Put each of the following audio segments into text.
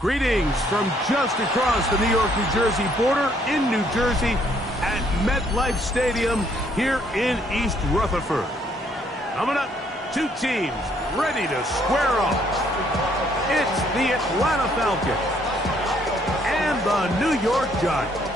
Greetings from just across the New York-New Jersey border in New Jersey at MetLife Stadium here in East Rutherford. Coming up, two teams ready to square off. It's the Atlanta Falcons and the New York Giants.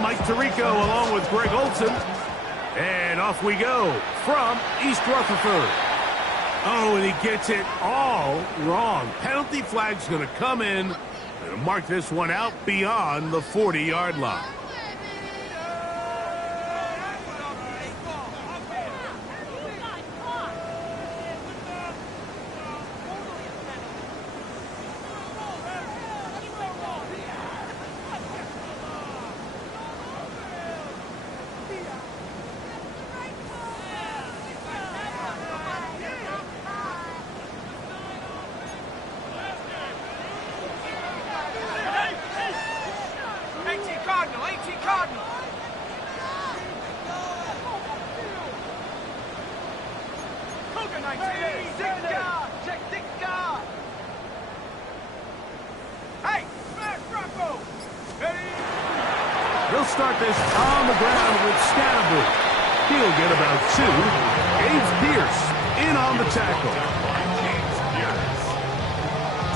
Mike Tirico along with Greg Olson. And off we go from East Rutherford. Oh, and he gets it all wrong. Penalty flag's going to come in and mark this one out beyond the 40-yard line. He'll start this on the ground with Scatterboot. He'll get about two. James Pierce in on the tackle.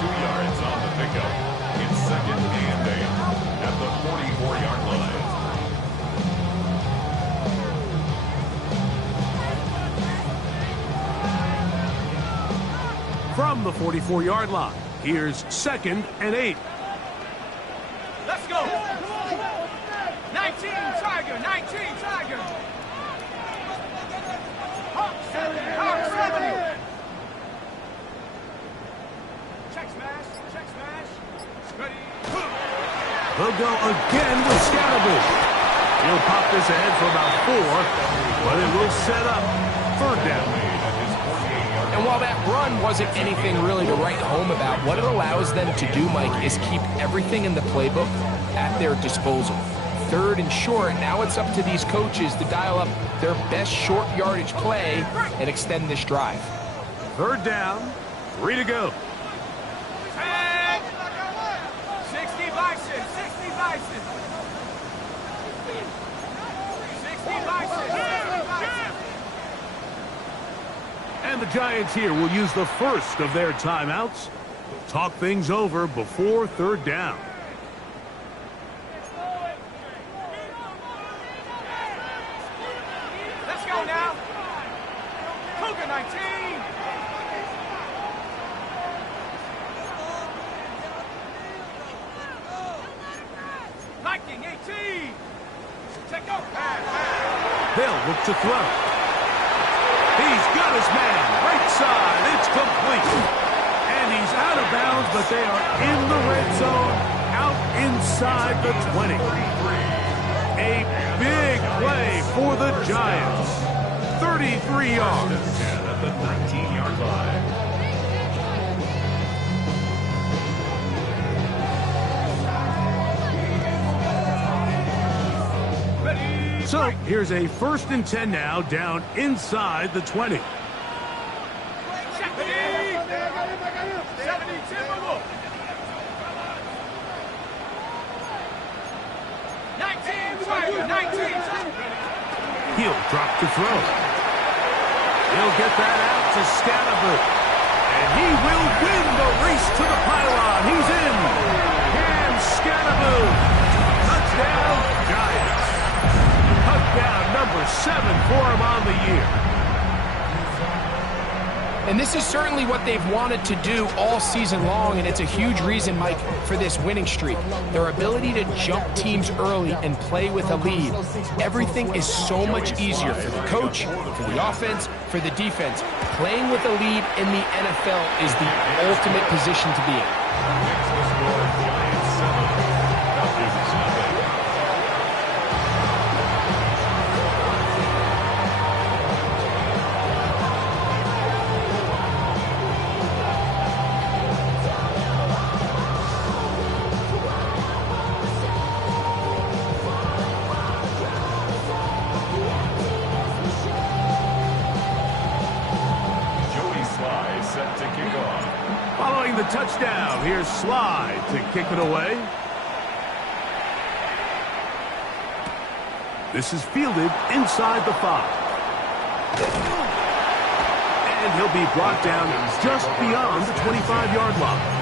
2 yards on the pickup. It's 2nd and 8 at the 44-yard line. From the 44-yard line, here's 2nd and 8. Let's go. 19 Tiger, 19 Tiger. Hawk 70. Check smash, check smash. Ready. He'll go again with Scatterboot. He'll pop this ahead for about 4, but it will set up 3rd down. And while that run wasn't anything really to write home about, what it allows them to do, Mike, is keep everything in the playbook at their disposal. 3rd and short, now it's up to these coaches to dial up their best short yardage play and extend this drive. 3rd down, 3 to go. 60 Bison, 60 Bison. 60 Bison, 60 Bison. And the Giants here will use the first of their timeouts. They'll talk things over before 3rd down. Let's go now. Cougar 19. Viking 18. Take off. They'll look to throw. He's got his man, right side, it's complete. And he's out of bounds, but they are in the red zone, out inside the 20. A big play for the Giants. 33 yards. At the 19-yard line. So here's a 1st and 10 now, down inside the 20. 70 Timberwolf. 19 Tiger, 19 Tiger. He'll drop to throw. He'll get that out to Scatterboot. And he will win the race to the pylon. He's in. Cam Scatterboot. Touchdown, Giants. Touchdown number 7 for him on the year. And this is certainly what they've wanted to do all season long, and it's a huge reason, Mike, for this winning streak. Their ability to jump teams early and play with a lead. Everything is so much easier for the coach, for the offense, for the defense. Playing with a lead in the NFL is the ultimate position to be in. the touchdown. Here's Slide to kick it away. This is fielded inside the 5. And he'll be brought down just beyond the 25-yard line.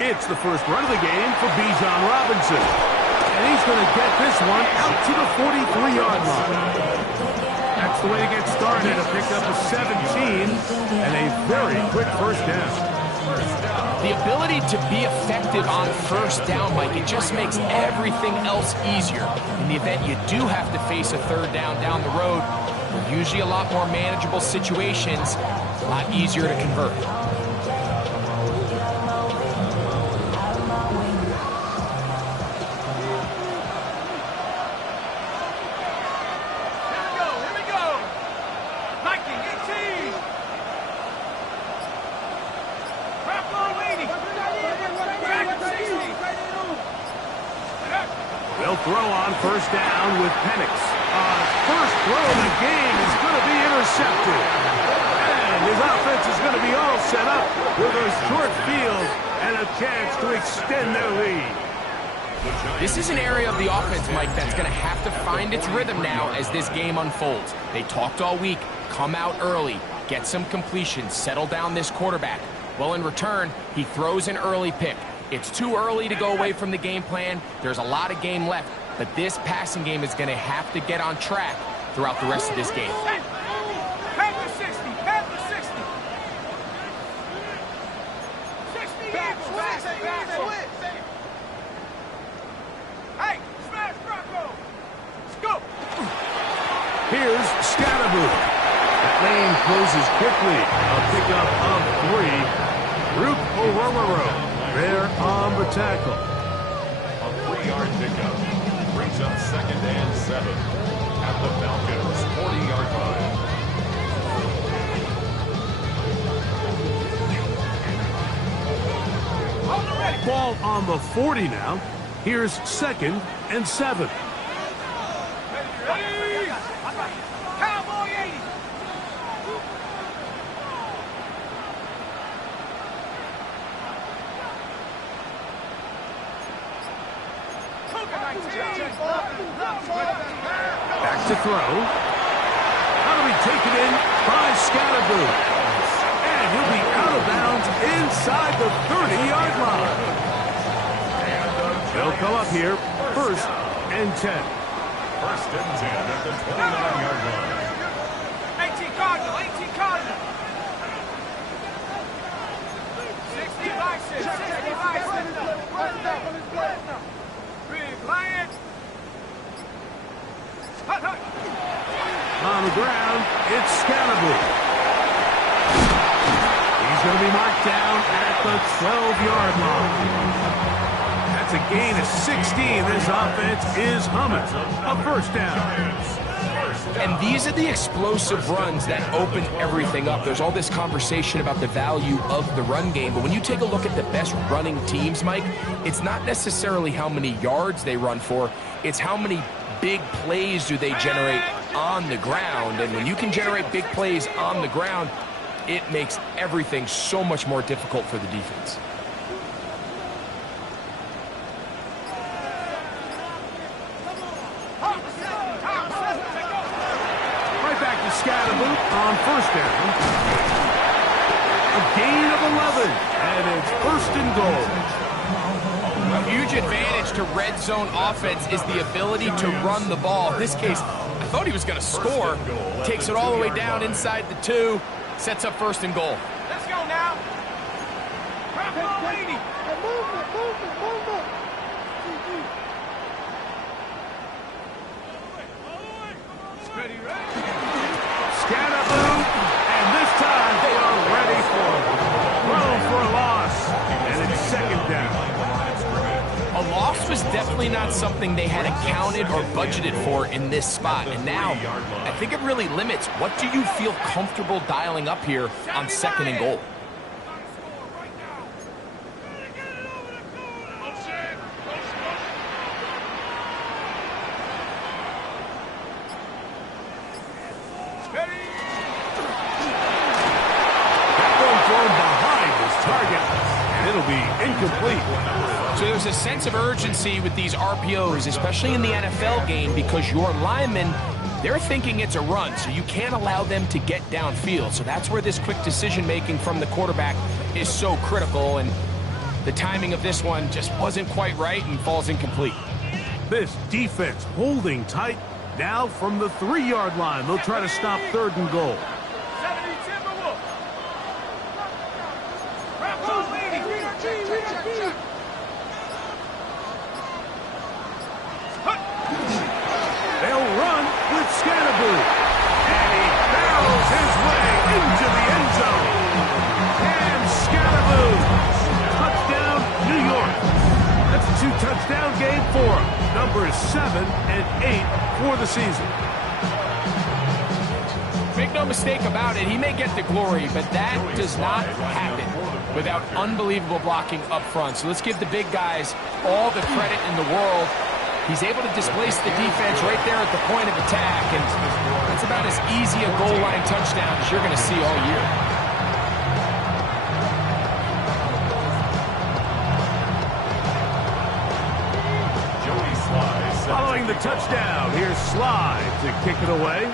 It's the first run of the game for Bijan Robinson. And he's going to get this one out to the 43-yard line. That's the way to get started. A pickup of 17 and a very quick first down. The ability to be effective on first down, Mike, it just makes everything else easier. In the event you do have to face a third down the road, they're usually a lot more manageable situations, a lot easier to convert. They'll throw on first down with Penix. First throw of the game is going to be intercepted. And his offense is going to be all set up with a short field and a chance to extend their lead. This is an area of the offense, Mike, that's going to have to find its rhythm now as this game unfolds. They talked all week, come out early, get some completions, settle down this quarterback. Well, in return, he throws an early pick. It's too early to go away from the game plan. There's a lot of game left, but this passing game is going to have to get on track throughout the rest of this game. Panther 60, Panther 60. 60 back. Hey, smash Bronco. Let's go. Here's Scatterboo. That lane closes quickly. A pickup of 3. Root Oromoro there on the tackle. A 3-yard pickup brings up 2nd and 7 at the Falcons' 40-yard line. Ball on the 40 now. Here's 2nd and 7. Cowboy 80. Back to throw. That'll be taken in by Scatterboo. And he'll be out of bounds inside the 30-yard line. They'll come up here 1st and 10. 1st and 10 at the 29-yard line. 18 Cardinal, 18 Cardinal. 60 Bison, 60 Bison. Big Lion. Hut, hut. On the ground, it's Scatterboo. He's going to be marked down at the 12-yard line. That's a gain of 16. This offense is humming. A first down. And these are the explosive runs that open everything up. There's all this conversation about the value of the run game, but when you take a look at the best running teams, Mike, it's not necessarily how many yards they run for, it's how many big plays do they generate on the ground. And when you can generate big plays on the ground, it makes everything so much more difficult for the defense. Right back to Scatterboo on first down. A gain of 11, and it's 1st and goal. A huge advantage to red zone offense is the ability to run the ball. In this case, I thought he was going to score. Takes it all the way down inside the 2, sets up 1st and goal. Let's go now. Bravo 80. Steady, right? Scannaboo, and this time they are ready for it. Thrown for a loss, and it's second down. A loss was definitely not something they had accounted or budgeted for in this spot. And now, I think it really limits what do you feel comfortable dialing up here on second and goal. So there's a sense of urgency with these RPOs, especially in the NFL game, because your linemen, they're thinking it's a run, so you can't allow them to get downfield. So that's where this quick decision-making from the quarterback is so critical, and the timing of this one just wasn't quite right and falls incomplete. This defense holding tight. Now from the 3-yard line, they'll try to stop third and goal. They'll run with Scannaboo, and he barrels his way into the end zone. And Scannaboo, touchdown, New York. That's a 2-touchdown game for him. Numbers 7 and 8 for the season. Make no mistake about it, he may get the glory, but that does not happen without unbelievable blocking up front. So let's give the big guys all the credit in the world. He's able to displace the defense right there at the point of attack, and that's about as easy a goal line touchdown as you're going to see all year. Following the touchdown, here's Sly to kick it away.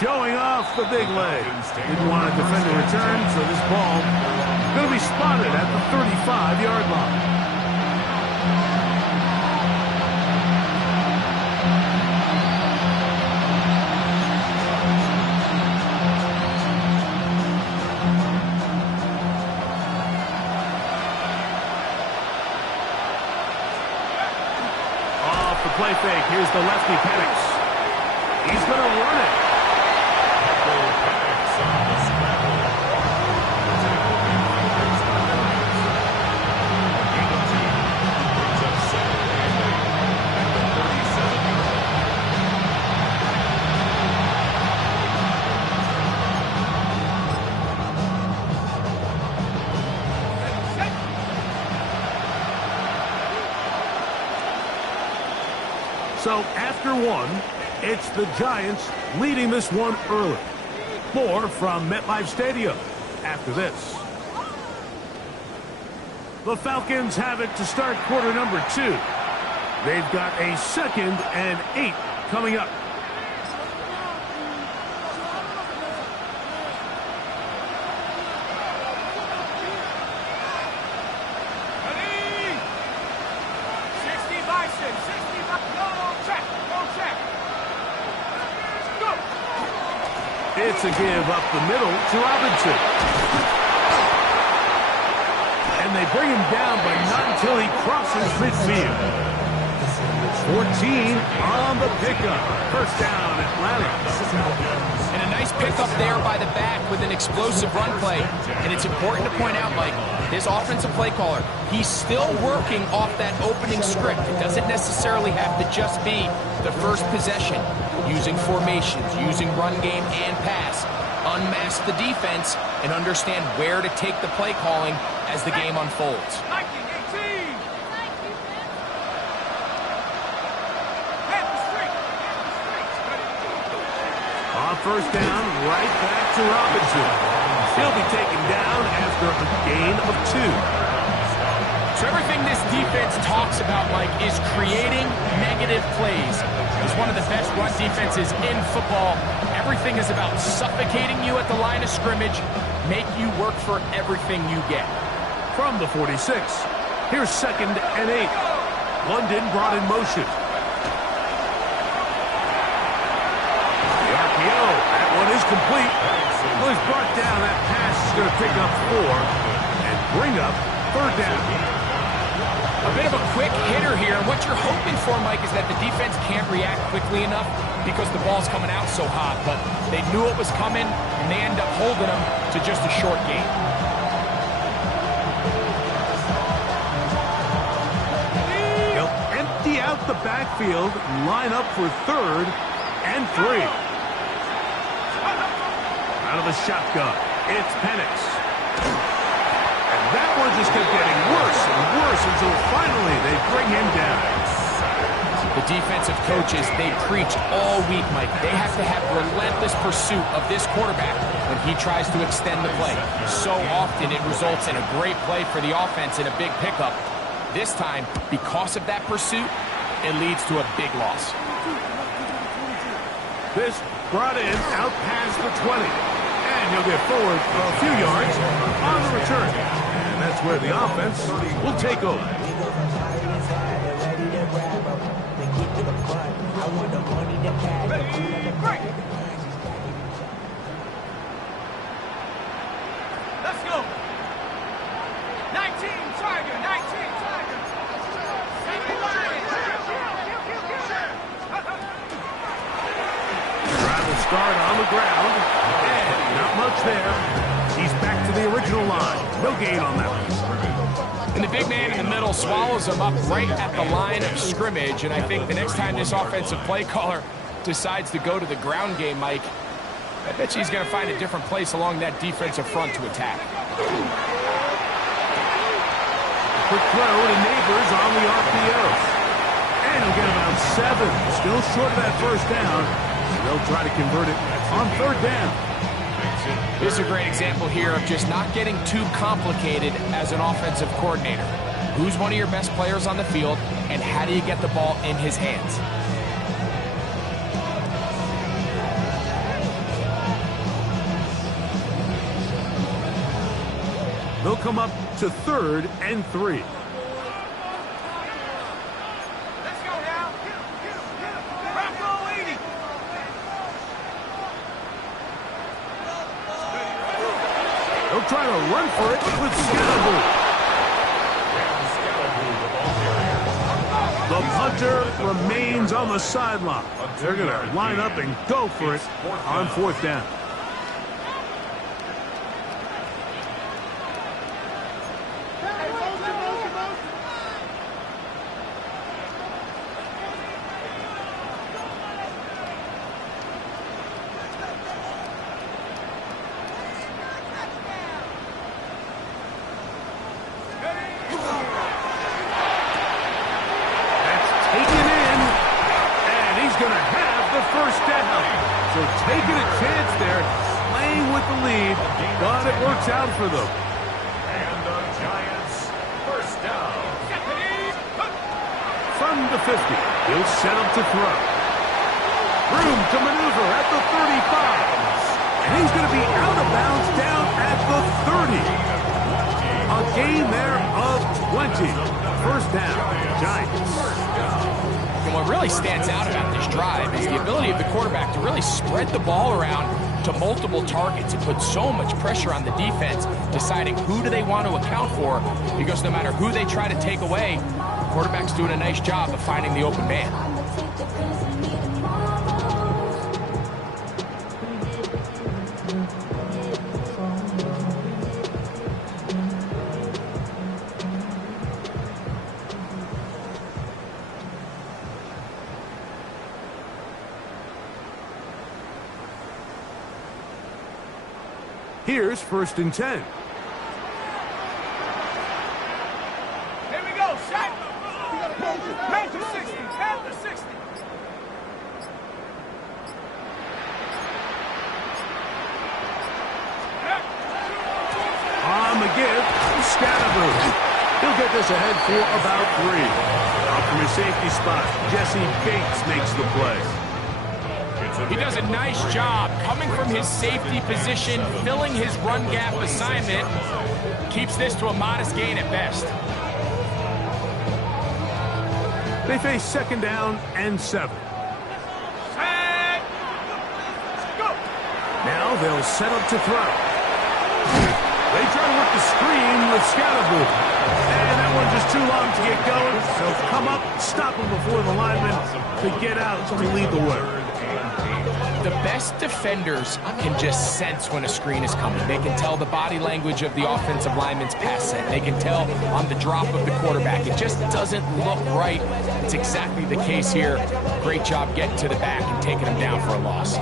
Showing off the big leg. Didn't want to defend the return, so this ball going to be spotted at the 35-yard line. Off the play fake, here's the lefty Penix. He's going to run it. So after one, it's the Giants leading this one early. More from MetLife Stadium after this. The Falcons have it to start quarter number 2. They've got a 2nd and 8 coming up. It's a give up the middle to Robinson. And they bring him down, but not until he crosses midfield. 14 on the pickup. First down, Atlanta. And a nice pickup there by the back with an explosive run play. And it's important to point out, Mike, this offensive play caller, he's still working off that opening script. It doesn't necessarily have to just be the first possession. Using formations, using run game and pass. Unmask the defense and understand where to take the play calling as the game unfolds. On first down, right back to Robinson. He'll be taken down after a gain of 2. So everything this defense talks about, Mike, is creating negative plays. It's one of the best run defenses in football. Everything is about suffocating you at the line of scrimmage, make you work for everything you get. From the 46, here's 2nd and 8. London brought in motion. The RPO, that one is complete. Well, he's brought down. That pass is going to pick up 4 and bring up 3rd down. A bit of a quick hitter here, and what you're hoping for, Mike, is that the defense can't react quickly enough because the ball's coming out so hot, but they knew it was coming, and they end up holding them to just a short gain. They'll empty out the backfield, line up for 3rd and 3. Out of the shotgun, it's Penix. That one just kept getting worse and worse until finally they bring him down. The defensive coaches, they preach all week, Mike. They have to have relentless pursuit of this quarterback when he tries to extend the play. So often it results in a great play for the offense and a big pickup. This time, because of that pursuit, it leads to a big loss. This brought in out past the 20. And he'll get forward a few yards on the return. And that's where the offense will take over. Let's go. 19 Tiger, 19 Tiger. Drive will start on the ground. And not much there. He's back to the original line. No gain on that one. And the big man in the middle swallows him up right at the line of scrimmage. And I think the next time this offensive play caller decides to go to the ground game, Mike, I bet you he's going to find a different place along that defensive front to attack. Quick throw to Neighbors on the RPO. And he'll get about 7. Still short of that first down. They'll try to convert it on 3rd down. This is a great example here of just not getting too complicated as an offensive coordinator. Who's one of your best players on the field, and how do you get the ball in his hands? They'll come up to 3rd and 3. Let's go now. Bravo 80. They'll try to run for it with Scalaboo. The punter remains on the sideline. They're going to line up and go for it on 4th down. Taking a chance there, playing with the lead, but it works out for them. And the Giants, first down. From the 50, he'll set up to throw. Room to maneuver at the 35. And he's going to be out of bounds down at the 30. A gain there of 20. First down, Giants. And what really stands out about this drive is the ability of the quarterback to really spread the ball around to multiple targets and put so much pressure on the defense, deciding who do they want to account for, because no matter who they try to take away, the quarterback's doing a nice job of finding the open man. Here's 1st and 10. Here we go, shot. Major 60, Panther 60. On the give, Scalaboo. He'll get this ahead for about 3. Out from his safety spot, Jesse Bates makes the play. He does a nice job coming from his safety position, filling his run gap assignment. Keeps this to a modest gain at best. They face 2nd down and 7. Set. Go. Now they'll set up to throw. They try to work the screen with Scalaboo. And that That one just too long to get going. So come up, stop him before the lineman could get out to lead the way. The best defenders can just sense when a screen is coming. They can tell the body language of the offensive lineman's pass set. They can tell on the drop of the quarterback. It just doesn't look right. It's exactly the case here. Great job getting to the back and taking him down for a loss.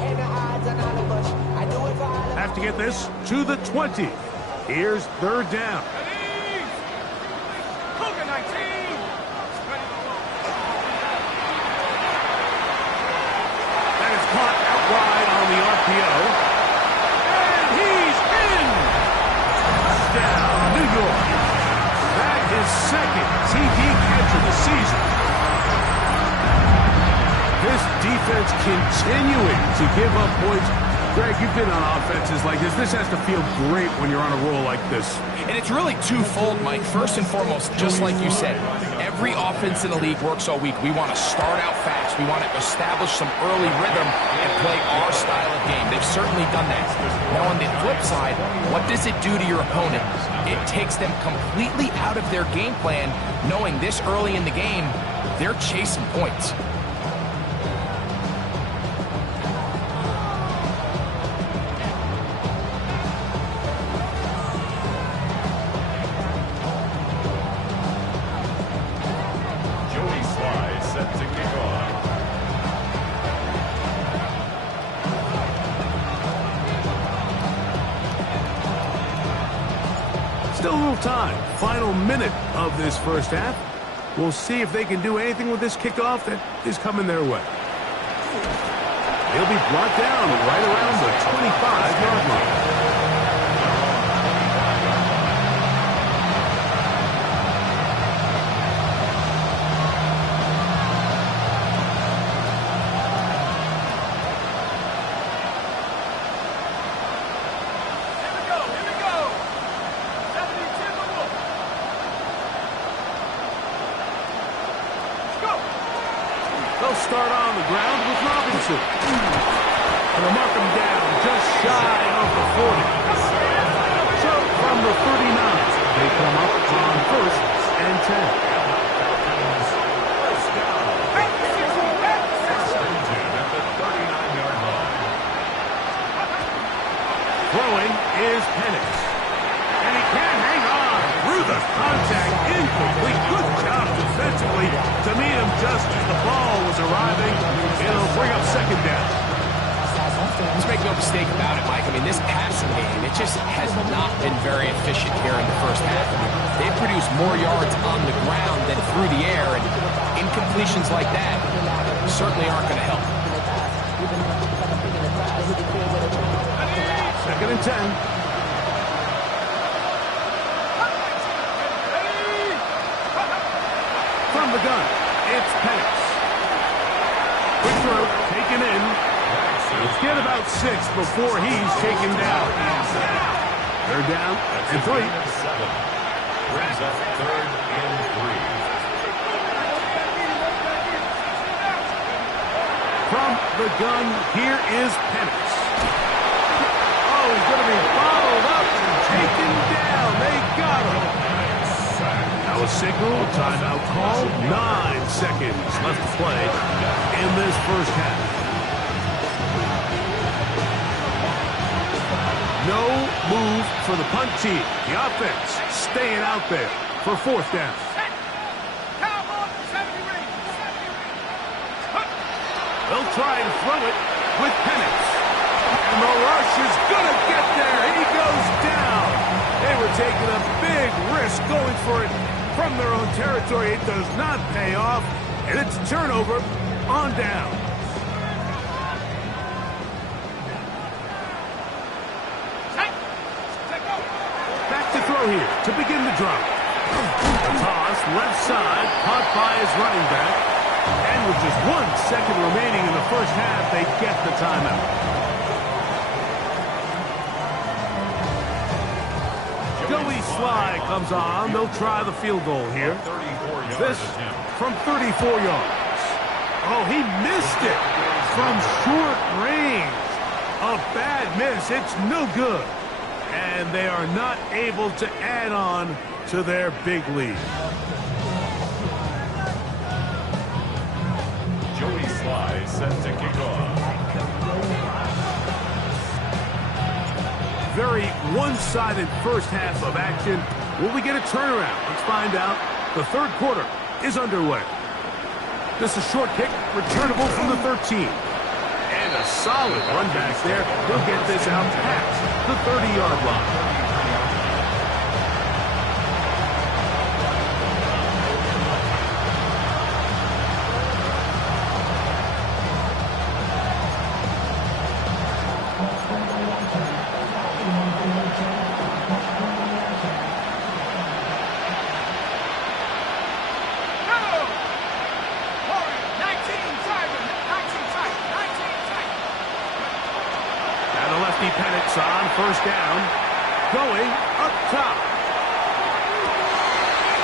Have to get this to the 20. Here's third down. That is caught out wide on the RPO. And he's in! Touchdown, New York. That is second TD catch of the season. This defense continuing to give up points. Greg, you've been on offenses like this. This has to feel great when you're on a roll like this. And it's really twofold, Mike. First and foremost, just like you said, every offense in the league works all week. We want to start out fast. We want to establish some early rhythm and play our style of game. They've certainly done that. Now, on the flip side, what does it do to your opponent? It takes them completely out of their game plan, knowing this early in the game, they're chasing points. Still a little time. Final minute of this first half. We'll see if they can do anything with this kickoff that is coming their way. He'll be brought down right around the 25-yard line. They'll start on the ground with Robinson. And they'll mark him down just shy of the 40. So from the 39, they come up on 1st and 10. Throwing is Penix. And he can't hang on through the contact. Incomplete. Good job defensively to meet him just as the ball was arriving. It'll bring up second down. Let's make no mistake about it, Mike. I mean, this passing game, it just has not been very efficient here in the first half. I mean, they've produced more yards on the ground than through the air, and incompletions like that certainly aren't going to help. Second and 10. From the gun, it's Penix. Quick throw, taken in. Let's get about 6 before he's taken down. Third down and 3. Brings up 3rd and 3. From the gun, here is Penix. Oh, he's going to be bottled up and taken down. They got him. Now a signal, timeout call. 9 seconds left to play in this first half. No move for the punt team. The offense staying out there for 4th down. They'll try and throw it with Penix. And the rush is going to get there. He goes down. They were taking a big risk going for it from their own territory. It does not pay off. And it's a turnover on down. Here to begin the drop. Toss left side, caught by his running back. And with just 1 second remaining in the first half, they get the timeout. Joey Sly comes on. They'll try the field goal here. This from 34 yards. Oh, he missed it from short range. A bad miss. It's no good. And they are not able to add on to their big lead. Joey Sly set to kick off. Very one-sided first half of action. Will we get a turnaround? Let's find out. The third quarter is underway. This is short kick, returnable from the 13. And a solid run back there. He'll get this out past the 30-yard line. On first down, going up top.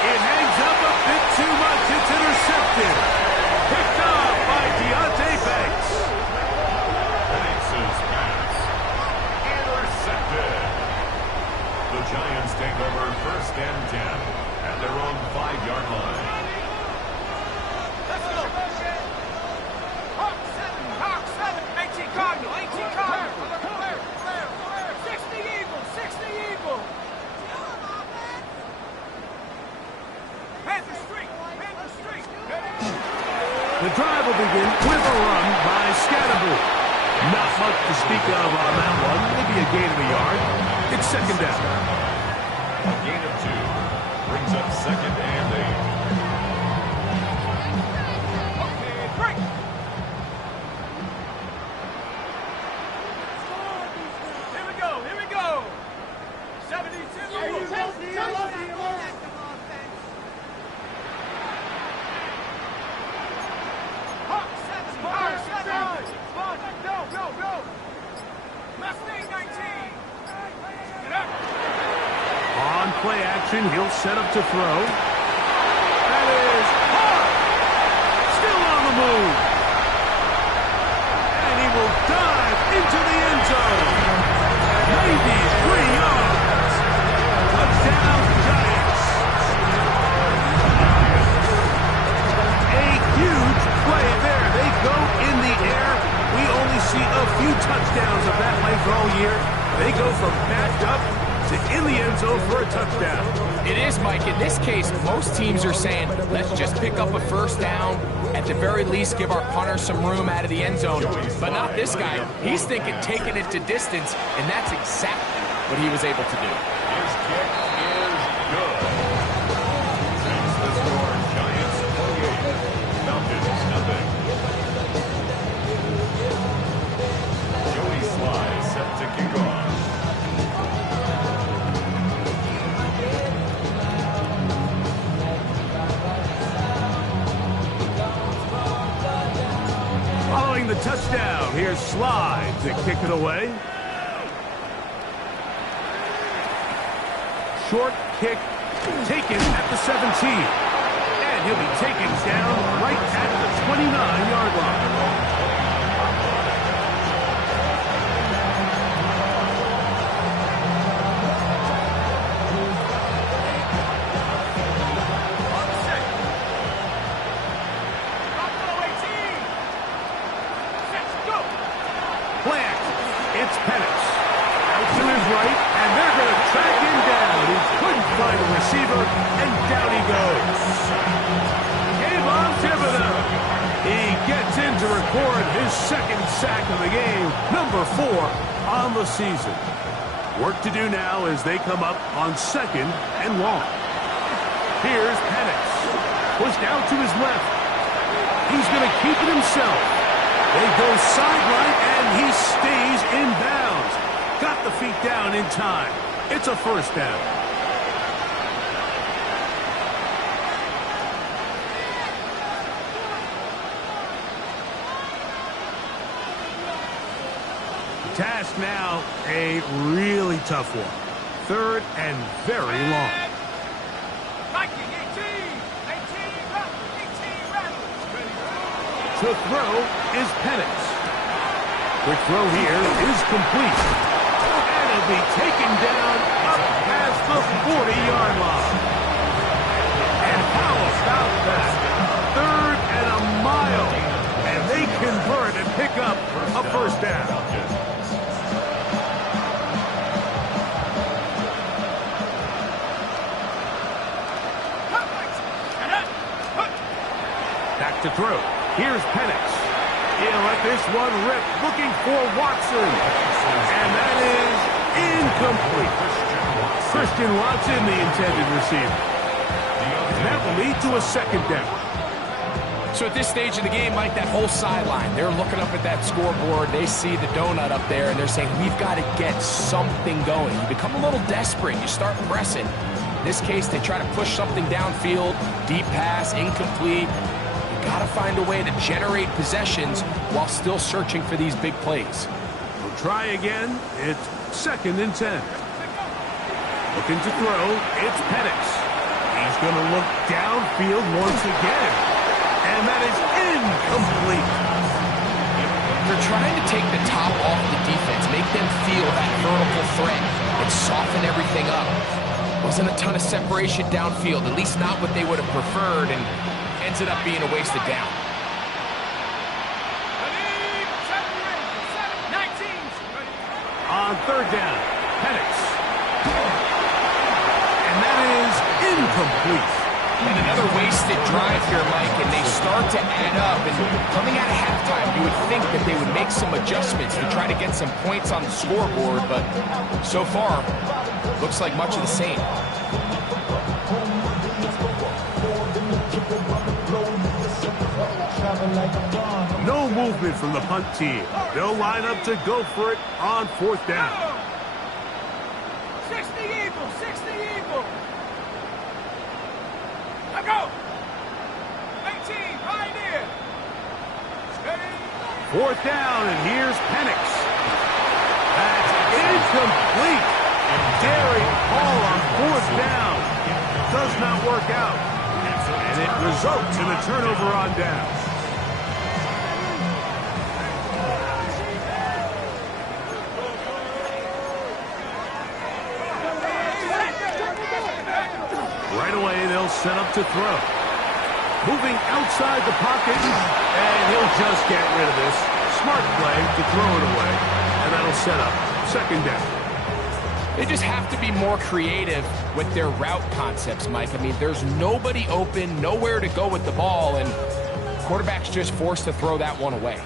It hangs up a bit too much. It's intercepted. Picked off by Deontay Banks. Banks' pass. Intercepted. The Giants take over first and 10 at their own 5-yard line. Let's go. Hawk 7. 18 Cardinal. 18 Cardinal. 60 Eagle. Panther Street. The drive will begin with a run by Scatterboot. Not much to speak of on that one. Maybe a gain of a yard. It's second down. A gain of 2 brings up second and 8. On play action, he'll set up to throw. That is hard. Still on the move. And he will dive into the end zone. 93 yards. Touchdown, Giants. A huge play there. They go in the air. We only see a few touchdowns of that length all year. They go from backed up to in the end zone for a touchdown. It is, Mike. In this case, most teams are saying, let's just pick up a first down. At the very least, give our punter some room out of the end zone. But not this guy. He's thinking taking it to distance, and that's exactly what he was able to do. His kick is good. Makes the score Giants 48, Falcons nothing. Joey Sly set to kick off. Following the touchdown, here's Sly to kick it away. Short kick taken at the 17. And he'll be taken down right at the 29-yard line. It's Penix. Out to his right, and they're going to track him down. He couldn't find a receiver, and down he goes. Kayvon Thibodeau. He gets in to record his second sack of the game, number 4 on the season. Work to do now as they come up on second and long. Here's Penix. Pushed out to his left. He's going to keep it himself. They go sideline, and he stays in bounds. Got the feet down in time. It's a first down. The task now, a really tough one. Third and very long. To throw is Penix. Quick throw here is complete. And a will be taken down up past the 40-yard line. And how about that? 3rd and a mile. And they convert and pick up a first down. Back to throw. Here's Penix. He'll let this one rip, looking for Watson. And that is incomplete. Christian Watson, the intended receiver. And that will lead to a second down. So at this stage of the game, Mike, that whole sideline, they're looking up at that scoreboard. They see the donut up there, and they're saying, we've got to get something going. You become a little desperate. You start pressing. In this case, they try to push something downfield, deep pass, incomplete. Got to find a way to generate possessions while still searching for these big plays. We'll try again. It's 2nd and 10. Looking to throw. It's Penix. He's going to look downfield once again. And that is incomplete. They're trying to take the top off the defense, make them feel that vertical threat, and soften everything up. Wasn't a ton of separation downfield, at least not what they would have preferred, and ended up being a wasted down. On 3rd down, Penix. And that is incomplete. And another wasted drive here, Mike, and they start to add up. And coming out of halftime, you would think that they would make some adjustments to try to get some points on the scoreboard, but so far, looks like much of the same. No movement from the punt team. They'll line up to go for it on 4th down. 60 Eagles, 60 Eagles. Let go. 18, Pioneer. Steady. 4th down, and here's Penix. That's incomplete. Dairy Hall on 4th down. Does not work out. And it results in a turnover on downs. Right away, they'll set up to throw. Moving outside the pocket, and he'll just get rid of this. Smart play to throw it away, and that'll set up 2nd down. They just have to be more creative with their route concepts, Mike. I mean, there's nobody open, nowhere to go with the ball, and quarterback's just forced to throw that one away.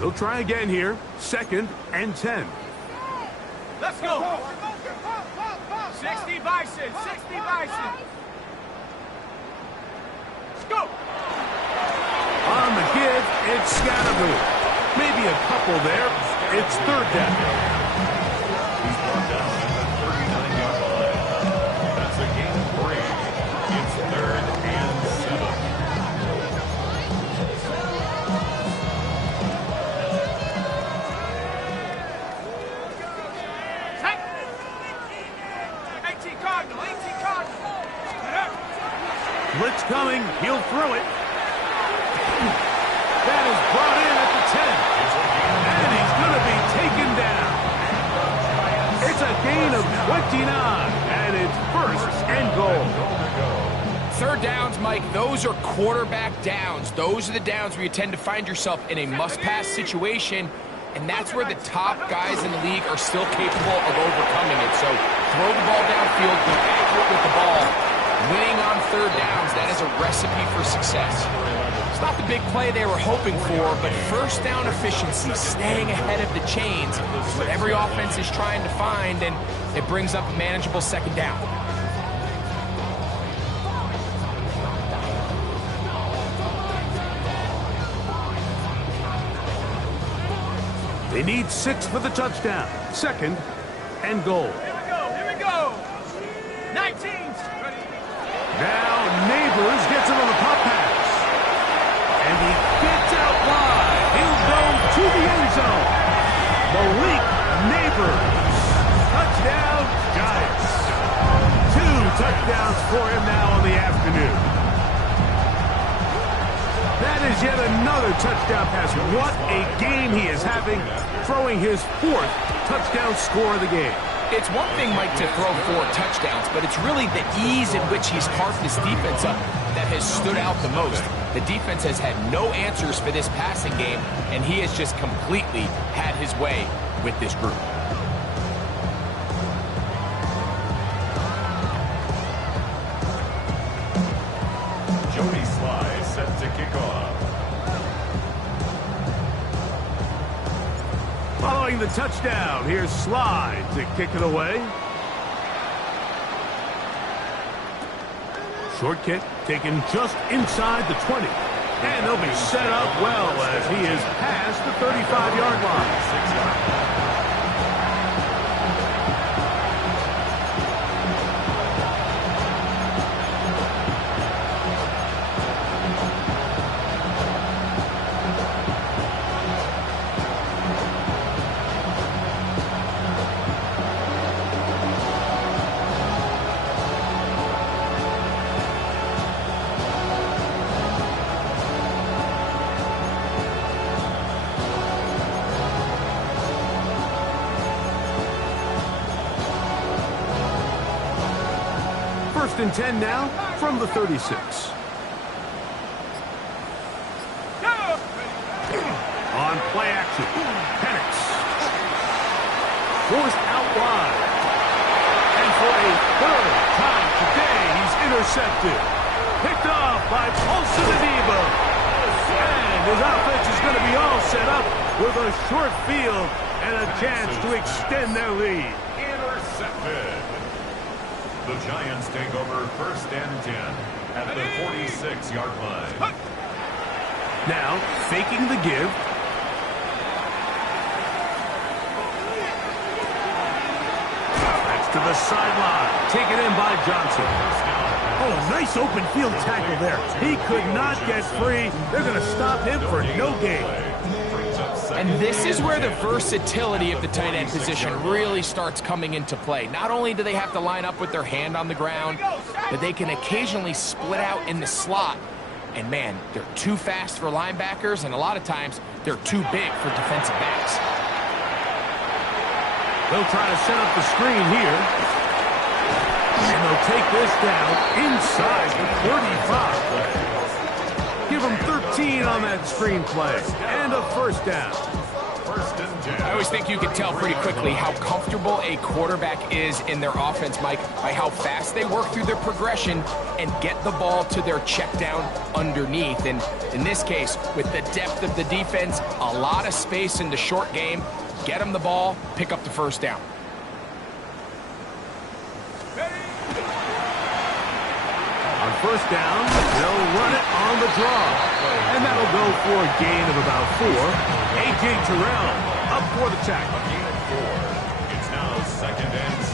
They'll try again here. 2nd and 10. Let's go. 60 Bison, 60 Bison. Let's go. On the give, it's Scattergood. Maybe a couple there. It's 3rd down. He's brought down at the 39-yard line. That's a gain of 3. It's 3rd and 7. Take. 18 Cardinal, 18 Cardinal. Blitz coming. He'll throw it. That is brought in at the 10. And he's going to be taken down. It's a gain of 29. And it's 1st and goal. 3rd downs, Mike, those are quarterback downs. Those are the downs where you tend to find yourself in a must-pass situation, and that's where the top guys in the league are still capable of overcoming it. So throw the ball downfield, be accurate with the ball. Winning on 3rd downs, that is a recipe for success. It's not the big play they were hoping for, but 1st down efficiency, staying ahead of the chains, is what every offense is trying to find, and it brings up a manageable 2nd down. They need 6 for the touchdown. 2nd and goal. Here we go. 19s. Now Neighbors gets it on the pop pass. And he gets out wide. He'll go to the end zone. Malik Neighbors. Touchdown, Giants. 2 touchdowns for him now on the afternoon. That is yet another touchdown pass. What a game he is having, throwing his 4th touchdown score of the game. It's one thing, Mike, to throw 4 touchdowns, but it's really the ease in which he's carved this defense up that has stood out the most. The defense has had no answers for this passing game, and he has just completely had his way with this group. Set to kick off. Following the touchdown, here's Slide to kick it away. Short kick taken just inside the 20. And they'll be set up well as he is past the 35-yard line. 6 yards. First and 10 now from the 36. On play action, Penix. Forced out wide. And for a third time today, he's intercepted. Picked off by Paulson Adebo. And his offense is going to be all set up with a short field and a chance to extend their lead. Intercepted. The Giants take over first and 10 at the 46-yard line. Now, faking the give. That's to the sideline. Taken in by Johnson. Oh, nice open field tackle there. He could not get free. They're going to stop him for no gain. And this is where the versatility of the tight end position really starts coming into play. Not only do they have to line up with their hand on the ground, but they can occasionally split out in the slot. And man, they're too fast for linebackers, and a lot of times they're too big for defensive backs. They'll try to set up the screen here. And they'll take this down inside the 35. Give them 13 on that screen play. And a first down. First and 10. I always think you can tell pretty quickly how comfortable a quarterback is in their offense, Mike, by how fast they work through their progression and get the ball to their check down underneath. And in this case, with the depth of the defense, a lot of space in the short game, get them the ball, pick up the first down. On first down, they'll run it on the draw. And that'll go for a gain of about 4. A.J. Terrell up for the tackle. A gain of 4. It's now second and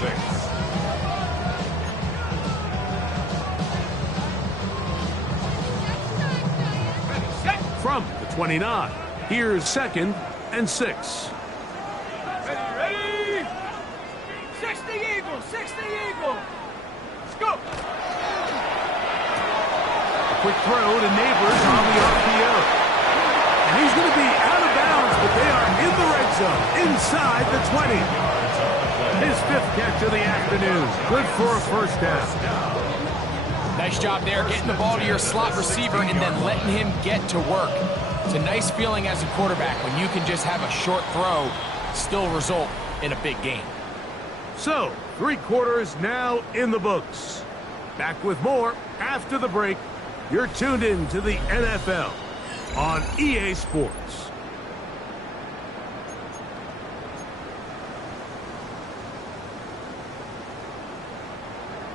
6. From the 29, here's second and 6. Ready? 60 Eagle, 60 Eagle. Let's go. Quick throw to Neighbors on the RPO. And he's going to be out of bounds, but they are in the red zone, inside the 20. His 5th catch of the afternoon. Good for a first down. Nice job there, getting the ball to your slot receiver and then letting him get to work. It's a nice feeling as a quarterback when you can just have a short throw, still result in a big game. So, 3 quarters now in the books. Back with more after the break. You're tuned in to the NFL on EA Sports.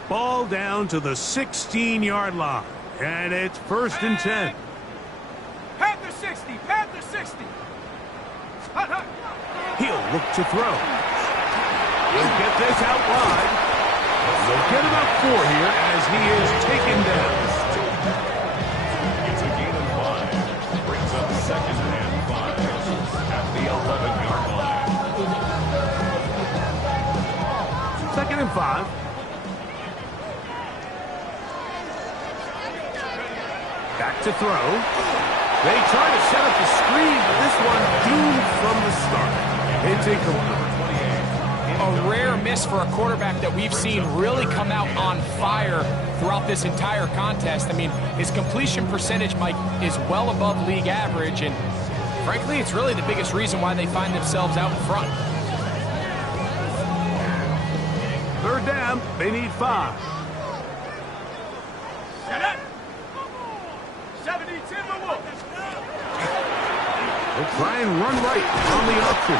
Ball down to the 16-yard line, and it's first and 10. Panther 60, Panther 60. He'll look to throw. He'll get this out wide. They'll get about 4 here as he is taken down. It's a gain of 5. Brings up second and 5 at the 11-yard line. Second and 5. Back to throw. They try to set up the screen, but this one doomed from the start. It's incomplete. a rare miss for a quarterback that we've seen really come out on fire throughout this entire contest. I mean, his completion percentage, Mike, is well above league average, and frankly, it's really the biggest reason why they find themselves out in front. Third down, they need 5. Set up. 70 Timberwolves. They'll try and run right on the option.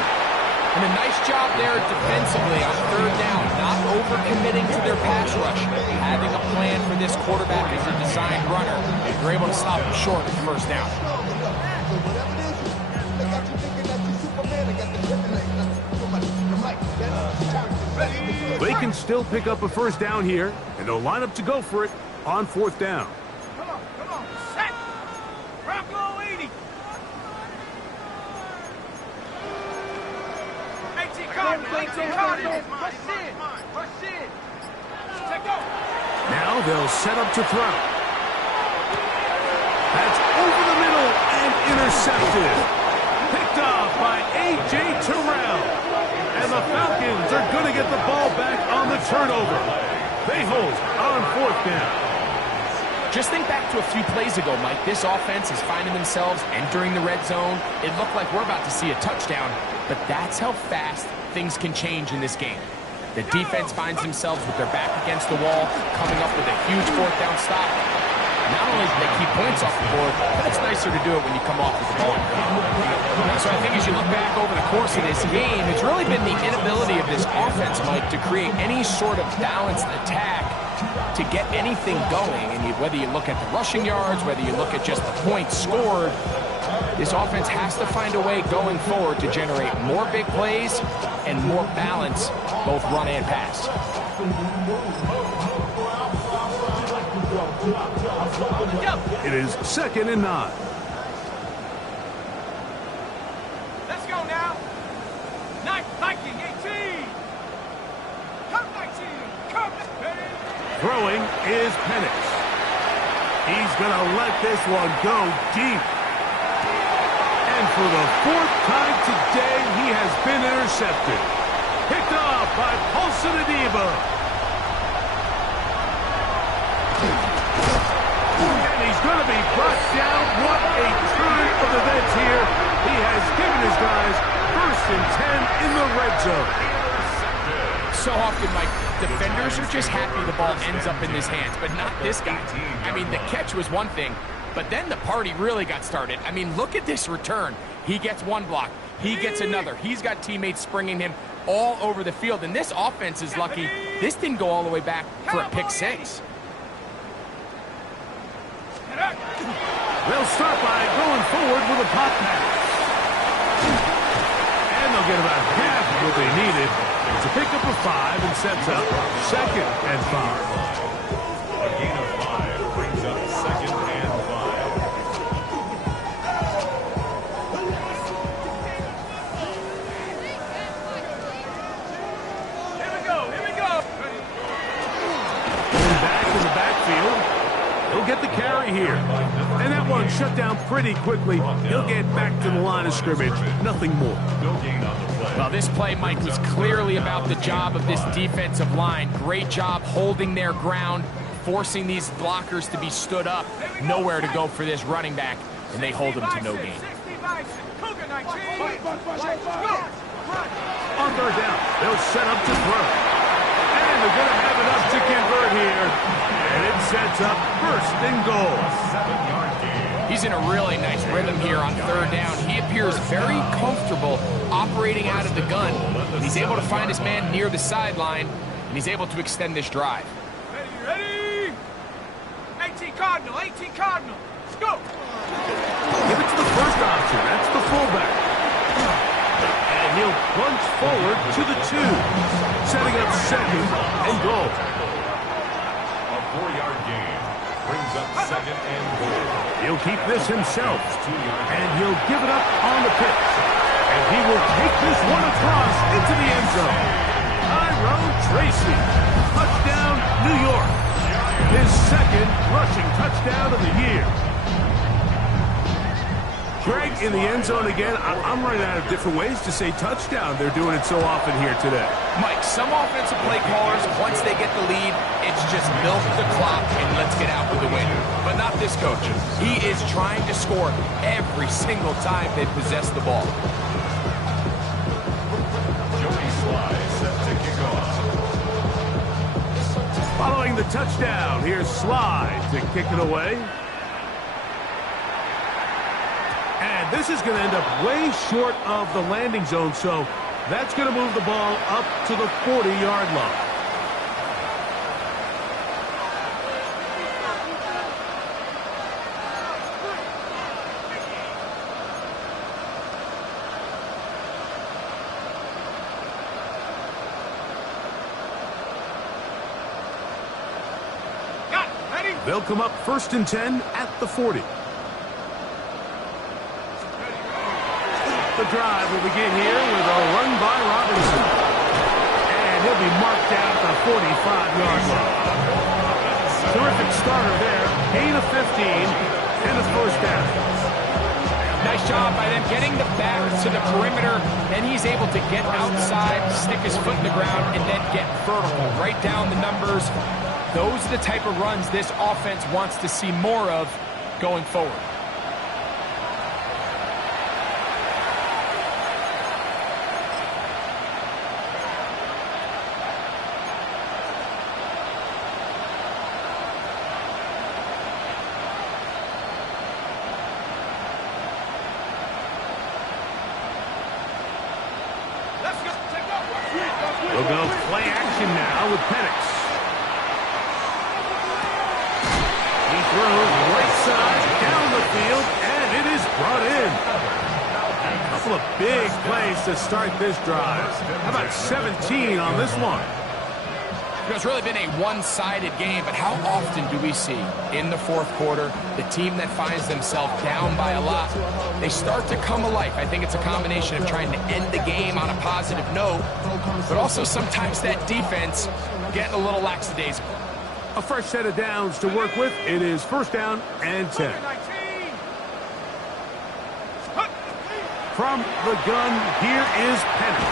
And a nice job there defensively on third down, not overcommitting to their pass rush, having a plan for this quarterback as a designed runner. They're able to stop him short of first down. They can still pick up a first down here, and they'll line up to go for it on 4th down. Come on, set. Bronco 80. 18 Cardinal. Push in. Take go. Now they'll set up to throw. That's over the middle and intercepted. Picked off by A.J. Terrell. And the Falcons are going to get the ball back on the turnover. They hold on 4th down. Just think back to a few plays ago, Mike. This offense is finding themselves entering the red zone. It looked like we're about to see a touchdown, but that's how fast things can change in this game. The defense finds themselves with their back against the wall, coming up with a huge 4th down stop. Not only do they keep points off the board, but it's nicer to do it when you come off with the ball. So I think as you look back over the course of this game, it's really been the inability of this offense, Mike, to create any sort of balanced attack to get anything going. And whether you look at the rushing yards, whether you look at just the points scored, this offense has to find a way going forward to generate more big plays and more balance, both run and pass. It is 2nd and 9. Let's go now. Viking 18. Come 19. Come. Ready. Throwing is Penix. He's going to let this one go deep. And for the 4th time today, he has been intercepted. Picked off by Paulson Adebo. And he's going to be brought down. What a turn of events here. He has given his guys 1st and 10 in the red zone. So often, Mike, defenders are just happy the ball ends up in his hands, but not this guy. I mean, the catch was one thing, but then the party really got started. I mean, look at this return. He gets one block. He gets another. He's got teammates springing him all over the field, and this offense is lucky. This didn't go all the way back for a pick 6. They'll start by going forward with a pop pass. And they'll get about half of what they needed to pick up a 5 and sets up 2nd and 5. A gain of 5 brings up 2nd and 5. Here we go. Going back in the backfield. He'll get the carry here. And that one shut down pretty quickly. He'll get back to the line of scrimmage. Nothing more. No gain on the play. Well, this play, Mike, was clearly about the job of this defensive line. Great job holding their ground, forcing these blockers to be stood up. Nowhere to go for this running back, and they hold him to no gain. On 3rd down, they'll set up to throw. And they're going to have enough to convert here. And it sets up 1st and goal. 7-yard gain. He's in a really nice rhythm here on 3rd down. He appears very comfortable operating out of the gun. He's able to find his man near the sideline, and he's able to extend this drive. Ready. 18 Cardinal. Let's go. Give it to the first option. That's the fullback. And he'll punch forward to the 2. Setting up 2nd and goal. A 4-yard gain brings up 2nd and goal. He'll keep this himself. And he'll give it up on the pitch. And he will take this one across into the end zone. Tyrone Tracy. Touchdown, New York. His 2nd rushing touchdown of the year. Greg, in the end zone again, I'm running out of different ways to say touchdown. They're doing it so often here today. Mike, some offensive play callers, once they get the lead, it's just milk the clock and let's get out with the win. But not this coach. He is trying to score every single time they possess the ball. Set to kick off. Following the touchdown, here's Slide to kick it away. And this is going to end up way short of the landing zone, so that's going to move the ball up to the 40-yard line. They'll come up 1st and 10 at the 40. The drive will begin here with a run by Robinson. And he'll be marked down at the 45-yard line. Terrific starter there. Gain of 15 and a first down. Nice job by them getting the back to the perimeter. Then he's able to get outside, stick his foot in the ground, and then get vertical. Right down the numbers. Those are the type of runs this offense wants to see more of going forward. We'll go play action now with Penix. He throws right side down the field, and it is brought in. A couple of big plays to start this drive. How about 17 on this one? It's really been a one-sided game, but how often do we see in the fourth quarter the team that finds themselves down by a lot, they start to come alive. I think it's a combination of trying to end the game on a positive note, but also sometimes that defense getting a little lackadaisical. A fresh set of downs to work with. It is 1st down and 10. From the gun, here is Penix.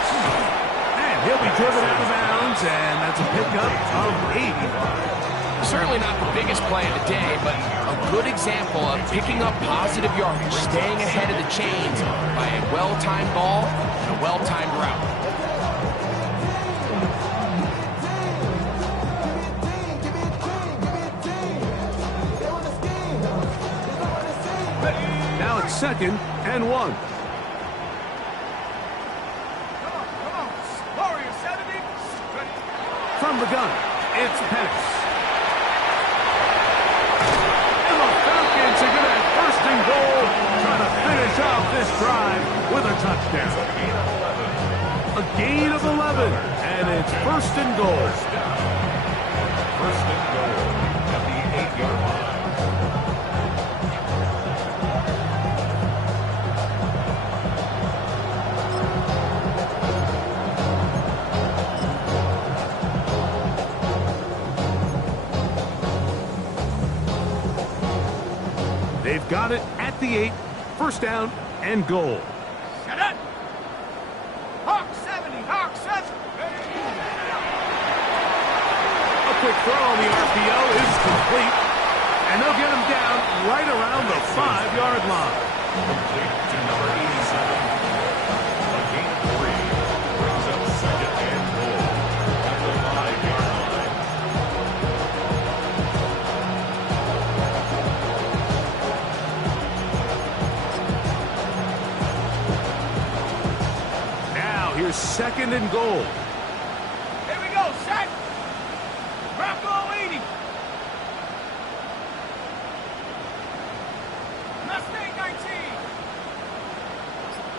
And he'll be driven out of bounds, and that's a pickup of 80. Certainly not the biggest play of the day, but a good example of picking up positive yardage, staying ahead of the chains by a well-timed ball and a well-timed route. Now it's 2nd and 1. From the gun, it's Penix. And the Falcons are going to have 1st and goal, trying to finish off this drive with a touchdown. A gain of 11, and it's 1st and goal. 1st and goal at the 8-yard line. They've got it at the 8, 1st down and goal. Set it. Hawk 70, Hawk 7. A quick throw on the RPO is complete, and they'll get him down right around the 5-yard line. Complete to number 87. A gain of 3 brings up 2nd and goal at the 5-yard line. Here's 2nd and goal. Here we go, set. Rocco 80. Mustang 19.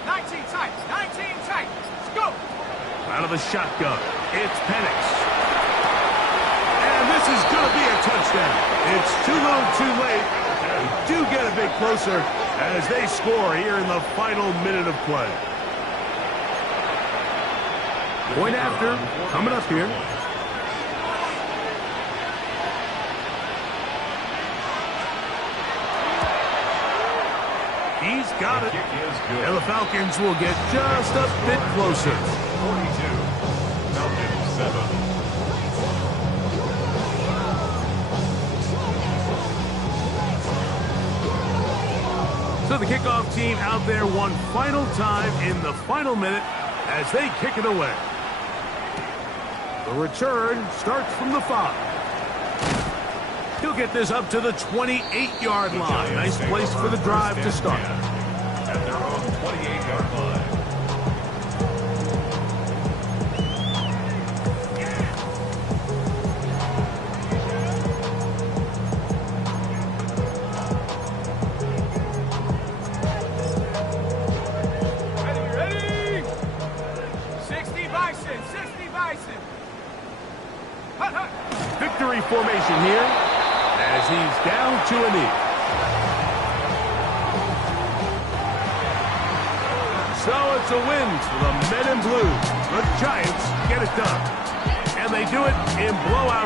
19 tight, 19 tight. Let's go. Out of the shotgun, it's Penix. And this is going to be a touchdown. It's too little too late. They do get a bit closer as they score here in the final minute of play. Point after, coming up here. He's got it. Kick is good. And the Falcons will get just a bit closer. 42. Falcons 7. So the kickoff team out there one final time in the final minute as they kick it away. The return starts from the 5. He'll get this up to the 28-yard line. Nice place for the drive to start. At their own 28-yard line. Ready? 60 Bison, 60 Bison. Hut, hut. Victory formation here as he's down to a knee. So it's a win for the Men in Blue. The Giants get it done. And they do it in blowout.